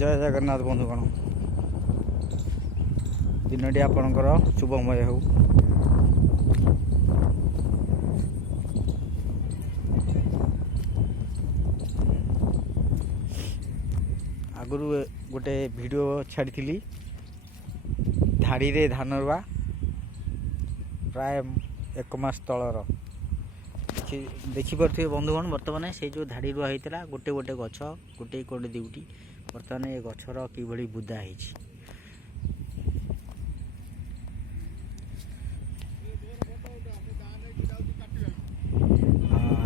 जय जगन्नाथ बंधुगण दिनटी आपणकर शुभमय हो। आगु गोटे वीडियो छाड़ी धाड़ी रे धान रुआ प्राय 1 मास तलर देखिपे बंधुगण। बर्तमान से जो धाड़ी रुआ होता गोटे गोटे गछ गोटे कोटे दुटी बर्तमान ये गचर कि बुदा है।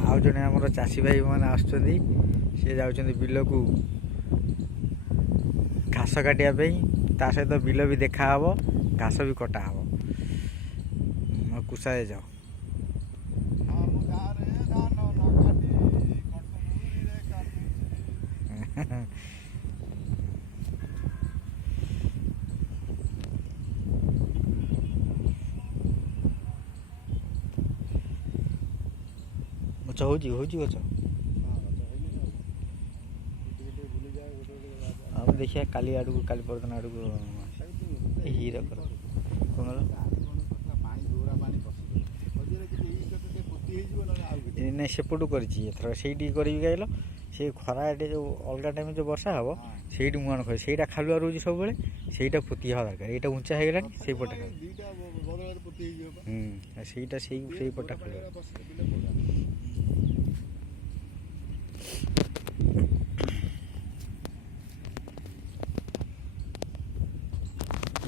आउ जड़े आम चाषी भाई मैंने आसुच्च सी जाऊँ बिल को घास काटापी ता सहित बिल भी देखा घास भी कटा हम कुसाए जाओ। गच हो गच अब देखिए काली आड़ काली परदिन आड़ हीरा नहीं सेपटू कर गाइल से खरा जो अलग टाइम जो वर्षा हम से मुआण खा से खालुआ रोज सब से पोती हवा दरकार यहाँ उंचा हो गलानी से पटा से पटा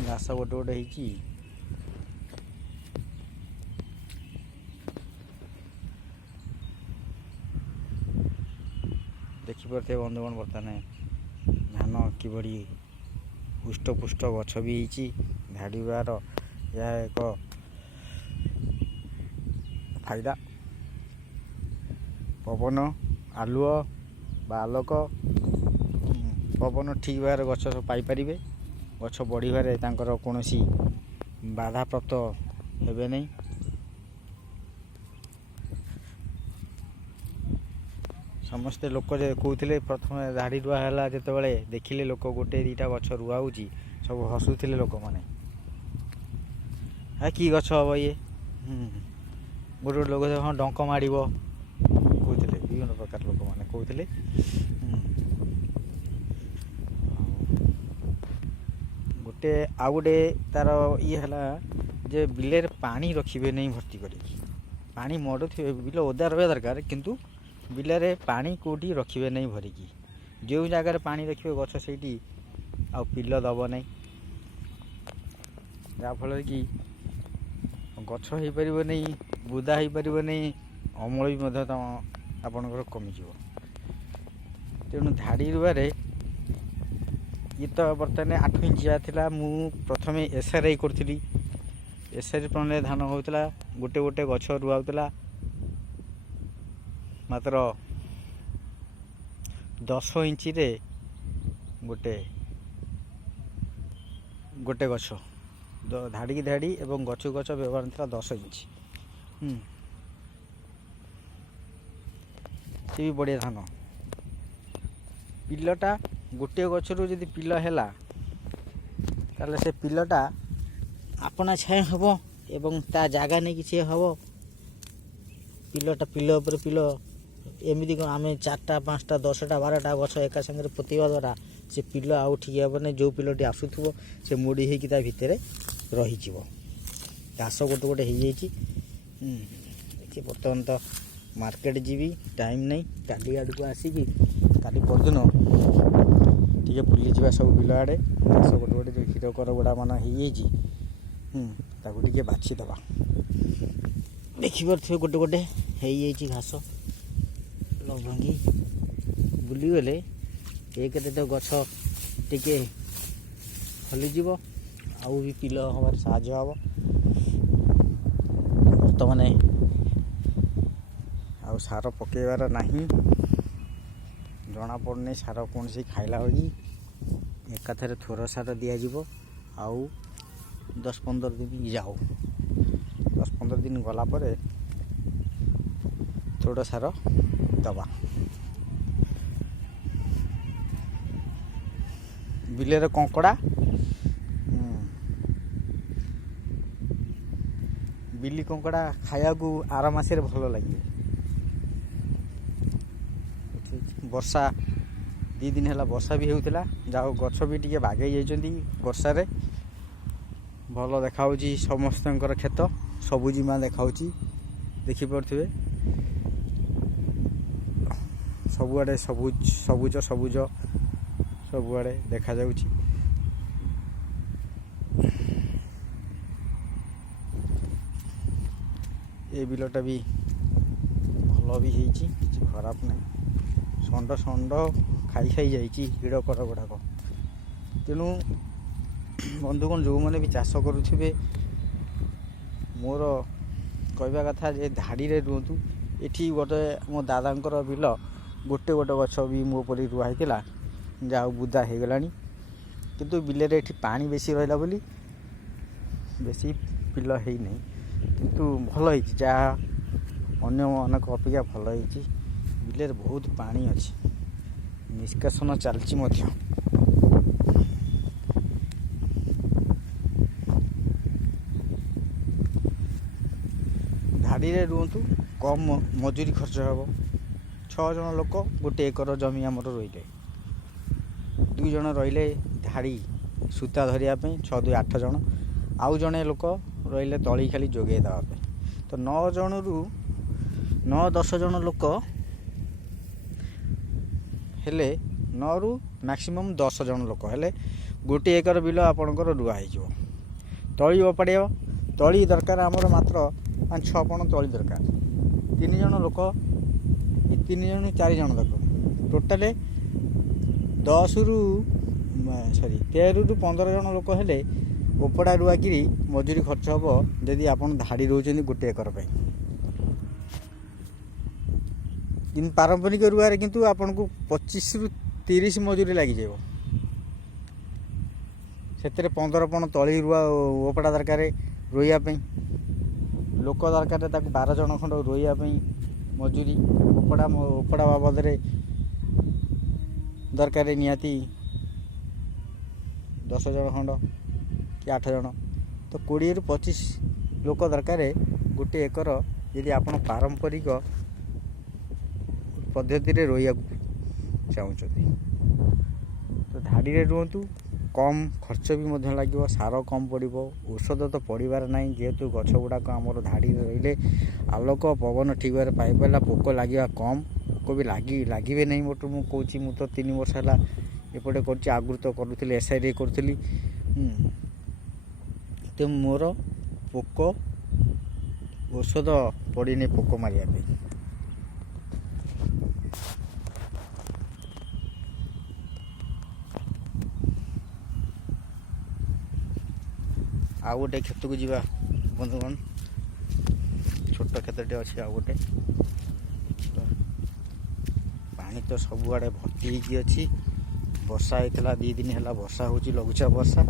घास गोटे गोटे देखिपे बंधुगण। बर्तमान धान कि हुष्टपुष्ट गछ भी धाड़ी रुआर यह एक फायदा। पवन आलुओ बा आलोक पवन ठीक भाव गछ सब पाइपर गछ बढ़िबारे तांकर कौनसी बाधा प्राप्त हेबे नहीं। समस्ते लोक कहते प्रथम धाड़ी रुआ है जो देखिले लोक गोटे दीटा गछ रुआ हो सब हसुले लोक मैंने है कि गछ हम ये गोटे गोटे लोक हाँ डंक माड़ कहते विभिन्न प्रकार लोक मैंने कहते। गोटे आउ गोटे तार ये है जे बिले पानी रखिए नहीं भर्ती कर पानी मड़ु बिल ओदा रहा दरकार किंतु बिलरे पानी कौटी रखिए नहीं भरिकी जो जगार पानी रखिए गछ से आ पिल दब नहीं जहाँफल कि गछ हो पार नहीं बुदा हो पार नहीं अमल भी आपणकर कमिज। तेणु धाड़ी रुआरे ये तो बर्तमान 8 इंचिया था मु प्रथम एसआरआई करी एसआरआई प्रणाली धान होता गोटे गोटे गछ रुआला मात्र 10 इंची रे गोटे गोटे गछ धाड़ी की धाड़ी एवं गछ गछ व्यवहार था 10 इंच से भी बढ़िया धान पिलटा गोटे गचरू जदि पिल है ताले से पिलटा अपना छाए हम एवं ता जागा नहीं कि हम पिलटा पिल उपर पिल एमती कौन आम 4टा 5टा 10टा 12टा गछ एका सागर पोतेवा द्वारा से पिल आउ ठीक हे ना जो पिलटी आसुव से मोड़ी होता भितर रही घास गोटे गोटे हो देखिए। बर्तमान तो मार्केट जीवी टाइम नहीं काली आड़ को आसिकी काली परदिन टे बुली जा सब बिल आड़े घास गोटे गोटे जो हीरकर गुड़ा मान हो बाछीदबा देखिपे गोटे गोटे हो घास भांगी बुलीगले एक तो गछ टे हलीज आउ भी पिल हमारे साहय हम बर्तमान आउ सार पकेबार नहीं जना पड़े सार कौन सी खाइला हो एकाथरे थोर सार दिज्व आउ 10-15 दिन जाओ 10-15 दिन गला पर थोड़ा सार दबा ବିଲରେ କଙ୍କଡ଼ା, ବିଲି କଙ୍କଡ଼ା ଖାଇବାକୁ ଆର ମାସରେ ଭଲ ଲାଗିବ। ବର୍ଷା 2 ଦିନ ହେଲା ବର୍ଷା ବି ହେଉଥିଲା, ଯାହା ଗଛ ବି ଟିକେ ବାଗେଇ ଯାଇଛନ୍ତି ବର୍ଷାରେ। ଭଲ ଦେଖାହେଉଛି ସମସ୍ତଙ୍କର କ୍ଷେତ, ସବୁଜିମା ଦେଖାଉଛି, ଦେଖିପାରୁଥିବେ। ସବୁଆଡ଼େ ସବୁଜ ସବୁଆଡ଼େ ଦେଖାଯାଉଛି। ଏ ବିଲଟା ବି ଭଲ ବି ହେଇଛି, କିଛି ଖରାପ ନାହିଁ। ଷଣ୍ଢ ଖାଇ ଯାଇଛି ହିଡ଼କଡ଼ ଗୁଡ଼ାକ। ତେଣୁ ବନ୍ଧୁଗଣ, ଯେଉଁମାନେ ବି ଚାଷ କରୁଥିବେ, ମୋର କହିବା କଥା ଯେ ଧାଡ଼ିରେ ରୁହନ୍ତୁ। ଏଠି ଗୋଟେ ମୋ ଦାଦାଙ୍କର ବିଲ, ଗୋଟେ ଗଛ ବି ମୋ ପରି ରୁଆ ହେଇଥିଲା, ଯାହା ବୁଦା ହେଇଗଲାଣି। କିନ୍ତୁ ବିଲରେ ଏଠି ପାଣି ବେଶୀ ରହିଲା ବୋଲି ବେଶୀ ବିଲ ହେଇନାହିଁ, କିନ୍ତୁ ଭଲ ହେଇଛି। ଯାହା ଅନ୍ୟମାନଙ୍କ ଅପେକ୍ଷା ଭଲ ହେଇଛି। ବିଲରେ ବହୁତ ପାଣି ଅଛି, ନିଷ୍କାସନ ଚାଲିଛି ମଧ୍ୟ। ଧାଡ଼ିରେ ରୁହନ୍ତୁ, କମ୍ ମଜୁରୀ ଖର୍ଚ୍ଚ ହେବ। 6 ଜଣ ଲୋକ 1 ଏକର ଜମି ଆମର ରହିଲେ, 2 ଜଣ ରହିଲେ ଧାଡ଼ି ସୂତା ଧରିବା ପାଇଁ, 6 2 8 ଜଣ। ଆଉ ଜଣେ ଲୋକ ରହିଲେ ତଳି ଖାଲି ଯୋଗାଇ ଦେବା ପାଇଁ। ତ 9 10 ଜଣ ଲୋକ ହେଲେ, 9ରୁ ମ୍ୟାକ୍ସିମମ୍ 10 ଜଣ ଲୋକ ହେଲେ 1 ଏକର ବିଲ ଆପଣଙ୍କର ରୁଆ ହେଇଯିବ। ତଳି ଓପାଡ଼ିବ, ତଳି ଦରକାର ଆମର ମାତ୍ର 5-6 ପଣ ତଳି ଦରକାର। 3 ଜଣ ଲୋକ, 3 ଜଣ 4 ଜଣ ଲୋକ, ଟୋଟାଲେ 13ରୁ 15 ଜଣ ଲୋକ ହେଲେ ଓପଡ଼ା ରୁଆକିରି ମଜୁରୀ ଖର୍ଚ୍ଚ ହେବ, ଯଦି ଆପଣ ଧାଡ଼ି ରହୁଛନ୍ତି 1 ଏକର ପାଇଁ। କିନ୍ତୁ ପାରମ୍ପରିକ ରୁଆରେ କିନ୍ତୁ ଆପଣଙ୍କୁ 25ରୁ 30 ମଜୁରୀ ଲାଗିଯିବ। ସେଥିରେ 15 ପଣ ତଳି ରୁଆ ଓପଡ଼ା ଦରକାର, ରୋଇବା ପାଇଁ ଲୋକ ଦରକାର, ତାକୁ 12 ଜଣ ଖଣ୍ଡ ରୋଇବା ପାଇଁ ମଜୁରୀ। ଓପଡ଼ା ବାବଦରେ ଦରକାର ନିହାତି 10 ଜଣ ଖଣ୍ଡ କି 8 ଜଣ। ତ 20ରୁ 25 ଲୋକ ଦରକାର 1 ଏକର, ଯଦି ଆପଣ ପାରମ୍ପରିକ ପଦ୍ଧତିରେ ରୋଇବାକୁ ଚାହୁଁଛନ୍ତି। ତ ଧାଡ଼ିରେ ରୁହନ୍ତୁ, କମ୍ ଖର୍ଚ୍ଚ ବି ମଧ୍ୟ ଲାଗିବ, ସାର କମ୍ ପଡ଼ିବ, ଔଷଧ ତ ପଡ଼ିବାର ନାହିଁ। ଯେହେତୁ ଗଛ ଗୁଡ଼ାକ ଆମର ଧାଡ଼ିରେ ରହିଲେ ଆଲୋକ ପବନ ଠିକ୍ ଭାବରେ ପାଇପାରିଲା, ପୋକ ଲାଗିବା କମ୍। ପୋକ ବି ଲାଗିବେ ନାହିଁ। ମୁଁ କହୁଛି, ମୁଁ ତ 3 ବର୍ଷ ହେଲା ଏପଟେ କରୁଛି, ଆଗରୁ ତ କରୁଥିଲି SIରେ କରୁଥିଲି। ତ ମୋର ପୋକ ଔଷଧ ପଡ଼ିନି ପୋକ ମାରିବା ପାଇଁ। ଆଉ ଗୋଟେ କ୍ଷେତକୁ ଯିବା ବନ୍ଧୁଗଣ, ଛୋଟ କ୍ଷେତଟେ ଅଛି ଆଉ ଗୋଟେ। ପାଣି ତ ସବୁଆଡ଼େ ଭର୍ତ୍ତି ହେଇକି ଅଛି। ବର୍ଷା ହେଇଥିଲା, 2 ଦିନ ହେଲା ବର୍ଷା ହେଉଛି, ଲଘୁଚାପ ବର୍ଷା।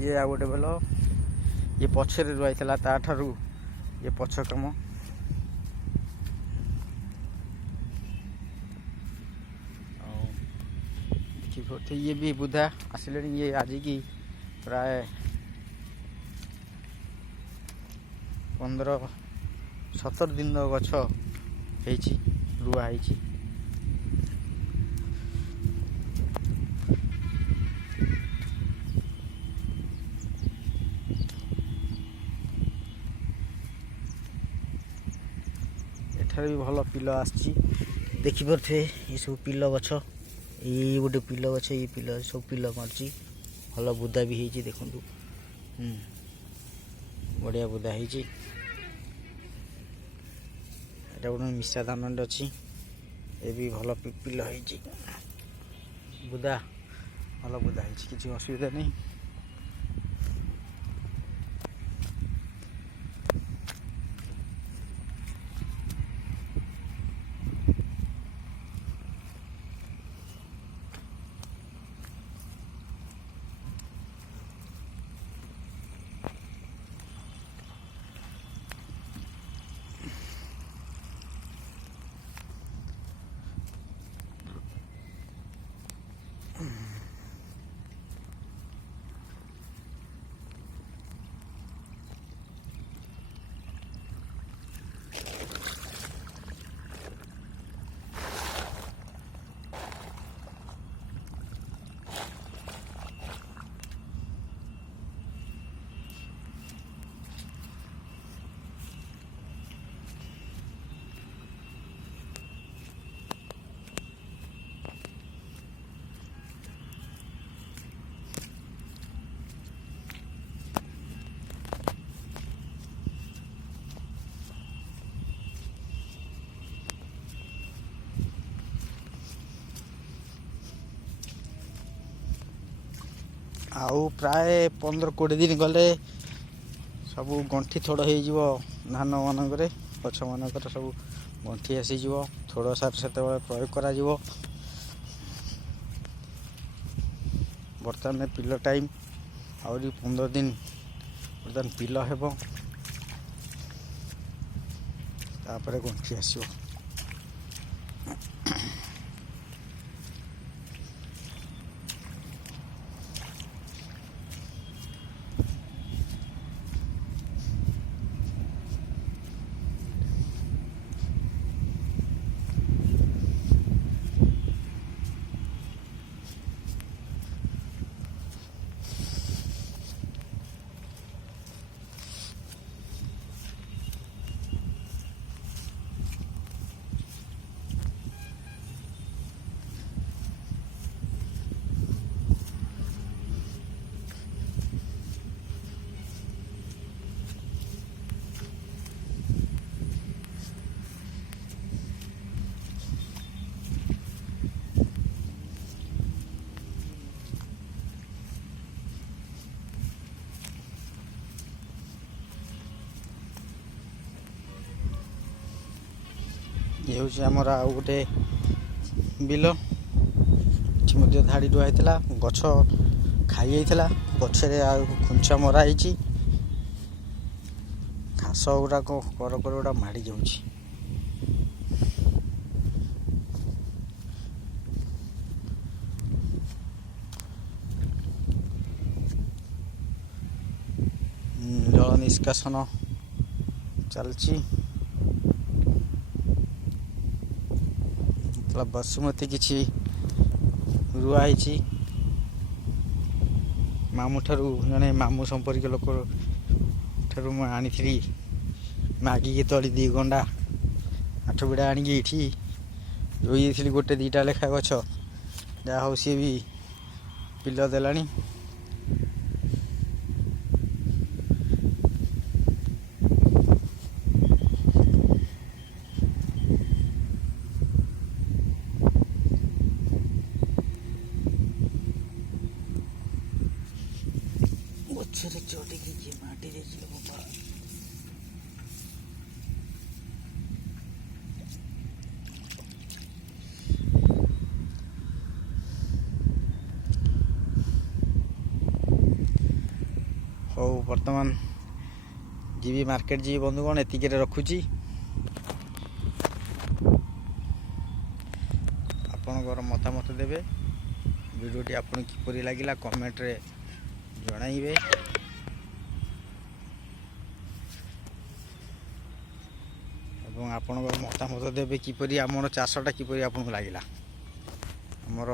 ଇଏ ଆଉ ଗୋଟେ ବେଲ, ଇଏ ପଛରେ ରୁଆଇଥିଲା, ତାଠାରୁ ଇଏ ପଛ କାମ। ଆଉ ଦେଖିପାରୁଥିବେ, ଇଏ ବି ବୁଧା ଆସିଲେଣି। ଇଏ ଆଜିକି ପ୍ରାୟ 15-17 ଦିନର ଗଛ ହେଇଛି, ରୁଆ ହେଇଛି। ଏଠାରେ ବି ଭଲ ପିଲ ଆସିଛି, ଦେଖିପାରୁଥିବେ। ଏସବୁ ପିଲ ଗଛ, ଏଇ ଗୋଟେ ପିଲ ଗଛ, ଏଇ ପିଲ ସବୁ ପିଲ ମାରୁଛି। ଭଲ ବୁଦା ବି ହେଇଛି, ଦେଖନ୍ତୁ। ବଢ଼ିଆ ବୁଦା ହେଇଛି। ଏଇଟା ଗୋଟେ ମିଶା ଧାନଟେ ଅଛି। ଏ ବି ଭଲ ପିଲ ହେଇଛି, ବୁଦା ଭଲ ବୁଦା ହେଇଛି, କିଛି ଅସୁବିଧା ନାହିଁ। ଆଉ ପ୍ରାୟ 15-20 ଦିନ ଗଲେ ସବୁ ଗଣ୍ଠି ଥୋଡ଼ ହେଇଯିବ। ଧାନ ମାନଙ୍କରେ ଗଛ ମାନଙ୍କରେ ସବୁ ଗଣ୍ଠି ଆସିଯିବ। ଥୋଡ଼ ସାର ସେତେବେଳେ ପ୍ରୟୋଗ କରାଯିବ। ବର୍ତ୍ତମାନ ପିଲ ଟାଇମ୍, ଆହୁରି 15 ଦିନ ବର୍ତ୍ତମାନ ପିଲ ହେବ, ତାପରେ ଗଣ୍ଠି ଆସିବ। ଇଏ ହେଉଛି ଆମର ଆଉ ଗୋଟେ ବିଲ। ଏଠି ମଧ୍ୟ ଧାଡ଼ି ରୁଆ ହେଇଥିଲା, ଗଛ ଖାଇଯାଇଥିଲା, ଗଛରେ ଆଉ ଖୁଞ୍ଚା ମରା ହେଇଛି। ଘାସ ଗୁଡ଼ାକ କର ଗୁଡ଼ା ମାଡ଼ି ଯାଉଛି। ଜଳ ନିଷ୍କାସନ ଚାଲିଛି। ବସୁମତୀ କିଛି ରୁଆ ହେଇଛି। ମାମୁଁ ଠାରୁ, ଜଣେ ମାମୁଁ ସମ୍ପର୍କୀୟ ଲୋକ ଠାରୁ ମୁଁ ଆଣିଥିଲି ମାଗିକି ତଳି 2 ଗଣ୍ଡା 8 ବିଡ଼ା ଆଣିକି ଏଇଠି ରୋଇ ଦେଇଥିଲି, 1-2ଟା ଲେଖା ଗଛ। ଯାହା ହଉ ସିଏ ବି ପିଲ ଦେଲାଣି। ଗଛରେ ଚଢ଼ିକି ଯିଏ ମାଟି ଦେଇছিল ବାବା। ହଉ ବର୍ତ୍ତମାନ ଯିବି ମାର୍କେଟ ଯିବି ବନ୍ଧୁଗଣ, ଏତିକିରେ ରଖୁଛି। ଆପଣଙ୍କର ମତାମତ ଦେବେ। ଭିଡ଼ିଓଟି ଆପଣଙ୍କୁ କିପରି ଲାଗିଲା କମେଣ୍ଟରେ ଜଣାଇବେ। ଏବଂ ଆପଣଙ୍କର ମତାମତ ଦେବେ କିପରି ଆମର ଚାଷଟା କିପରି ଆପଣଙ୍କୁ ଲାଗିଲା। ଆମର